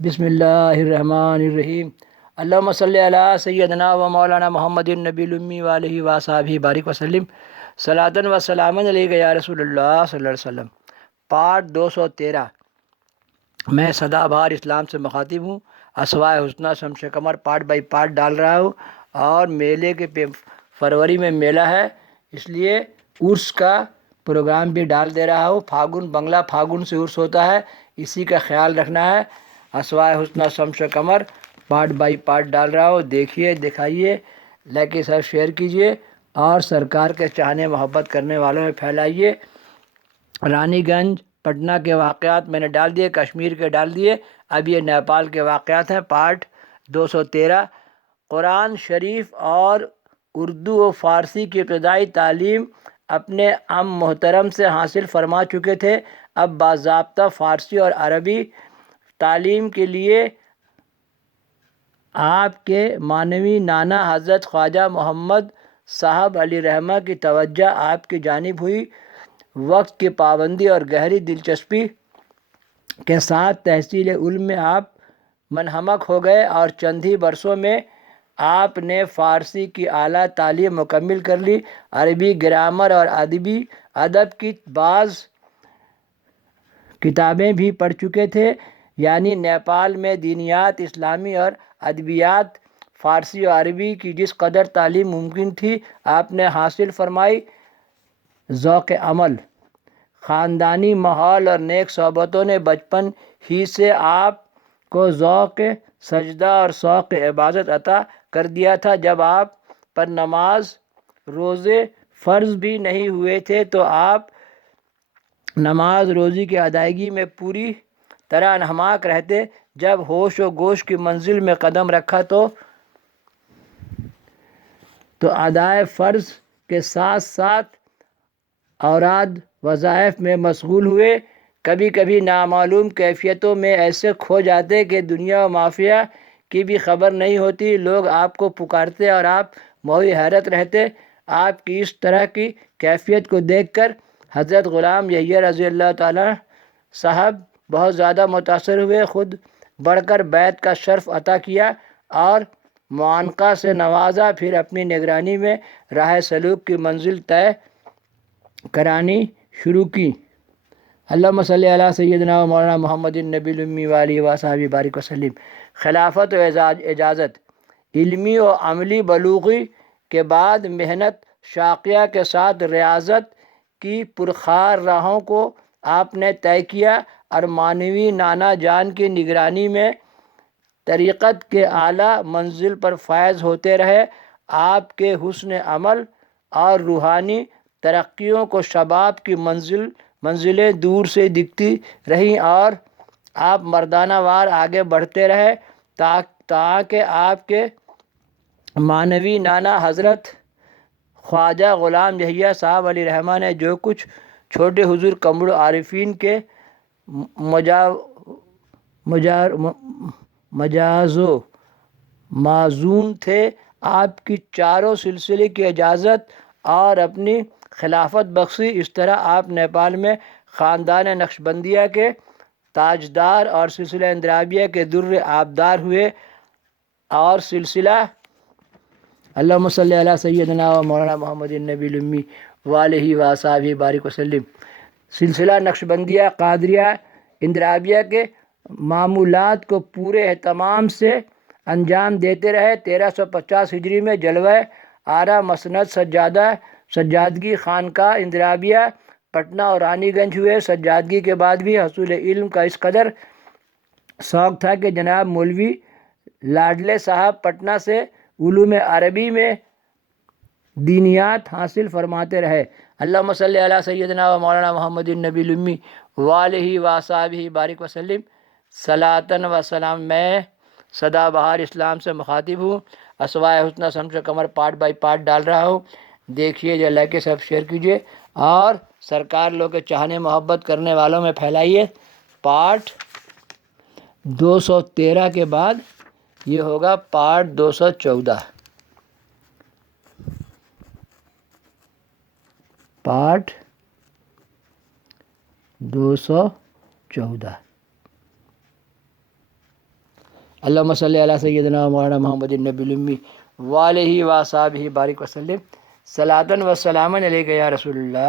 بسم اللہ الرحمن الرحیم۔ اللہم صلی علی سیدنا و مولانا محمد النبی الامی وآلہ وصحبہ بارک وسلم صلاۃ و سلاما علیک یا رسول اللہ صلی اللہ علیہ وسلم۔ پارٹ 213۔ میں سدا بہار اسلام سے مخاطب ہوں، اسوائے حسنہ شمس قمر پارٹ بائی پارٹ ڈال رہا ہوں، اور میلے کے فروری میں میلہ ہے، اس لیے عرس کا پروگرام بھی ڈال دے رہا ہوں۔ پھاگن بنگلہ پھاگن سے عرس ہوتا ہے، اسی کا خیال رکھنا ہے۔ اسوائے حسنہ شمس قمر پارٹ بائی پارٹ ڈال رہا ہوں، دیکھیے، دکھائیے، لائک سب شیئر کیجیے، اور سرکار کے چاہنے محبت کرنے والوں میں پھیلائیے۔ رانی گنج پٹنہ کے واقعات میں نے ڈال دیے، کشمیر کے ڈال دیے، اب یہ نیپال کے واقعات ہیں۔ پارٹ 213۔ قرآن شریف اور اردو و فارسی کی ابتدائی تعلیم اپنے ام محترم سے حاصل فرما چکے تھے، اب باضابطہ فارسی اور عربی تعلیم کے لیے آپ کے معنوی نانا حضرت خواجہ محمد صاحب علی رحمہ کی توجہ آپ کی جانب ہوئی۔ وقت کی پابندی اور گہری دلچسپی کے ساتھ تحصیل علم میں آپ منہمک ہو گئے، اور چند ہی برسوں میں آپ نے فارسی کی اعلیٰ تعلیم مکمل کر لی۔ عربی گرامر اور ادب کی بعض کتابیں بھی پڑھ چکے تھے، یعنی نیپال میں دینیات اسلامی اور ادبیات فارسی اور عربی کی جس قدر تعلیم ممکن تھی آپ نے حاصل فرمائی۔ ذوق عمل، خاندانی ماحول اور نیک صحبتوں نے بچپن ہی سے آپ کو ذوق سجدہ اور شوق عبادت عطا کر دیا تھا۔ جب آپ پر نماز روزے فرض بھی نہیں ہوئے تھے تو آپ نماز روزی کی ادائیگی میں پوری طرح انہماک رہتے۔ جب ہوش و گوش کی منزل میں قدم رکھا تو ادائے فرض کے ساتھ ساتھ اوراد وظائف میں مشغول ہوئے۔ کبھی کبھی نامعلوم کیفیتوں میں ایسے کھو جاتے کہ دنیا و مافیہ کی بھی خبر نہیں ہوتی۔ لوگ آپ کو پکارتے اور آپ مہوی حیرت رہتے۔ آپ کی اس طرح کی کیفیت کو دیکھ کر حضرت غلام یحییٰ رضی اللہ تعالیٰ صاحب بہت زیادہ متاثر ہوئے، خود بڑھ کر بیعت کا شرف عطا کیا اور معانقہ سے نوازا، پھر اپنی نگرانی میں راہ سلوک کی منزل طے کرانی شروع کی۔ اللہم صلی علی سیدنا و مولانا محمد النبی الامی وآلہ وصحبہ بارک وسلم۔ خلافت و اجازت، علمی و عملی بلوغی کے بعد محنت شاقیہ کے ساتھ ریاضت کی پرخار راہوں کو آپ نے طے کیا، اور معنوی نانا جان کی نگرانی میں طریقت کے اعلیٰ منزل پر فائز ہوتے رہے۔ آپ کے حسن عمل اور روحانی ترقیوں کو شباب کی منزلیں دور سے دکھتی رہیں، اور آپ مردانہ وار آگے بڑھتے رہے، تاکہ آپ کے معنوی نانا حضرت خواجہ غلام یحییٰ صاحب علی رحمہ نے جو کچھ چھوٹے حضور کمر عارفین کے مجاز و معزون تھے، آپ کی چاروں سلسلے کی اجازت اور اپنی خلافت بخشی۔ اس طرح آپ نیپال میں خاندان نقشبندیہ کے تاجدار اور سلسلہ اندرابیہ کے در آبدار ہوئے، اور سلسلہ اللہم صلی علی سیدنا و مولانا محمد النبی الامی وآلہ وصحبہ بارک وسلم۔ سلسلہ نقشبندیہ قادریہ اندرابیہ کے معمولات کو پورے اہتمام سے انجام دیتے رہے۔ 1350 ہجری میں جلوہ آرا مسند سجادگی خانقاہ اندرابیہ پٹنہ اور رانی گنج ہوئے۔ سجادگی کے بعد بھی حصول علم کا اس قدر شوق تھا کہ جناب مولوی لاڈلے صاحب پٹنہ سے علوم عربی میں دینیات حاصل فرماتے رہے۔ اللہم صلی علی سیدنا و مولانا محمد النبی الامی وآلہ وصحبہ بارک وسلم صلاۃ و سلام۔ میں سدا بہار اسلام سے مخاطب ہوں، اسوائے حسنہ شمس قمر پارٹ بائی پارٹ ڈال رہا ہوں، دیکھیے، جو لائک سب شیئر کیجیے، اور سرکار لوگ کے چاہنے محبت کرنے والوں میں پھیلائیے۔ پارٹ 213 کے بعد یہ ہوگا پارٹ 214۔ پارٹ 214۔ اللہم صلی علی سیدنا مولانا محمد النبی الامی وآلہ وصحبہ بارک وسلم صلاۃ و سلاما علیک یا رسول اللہ.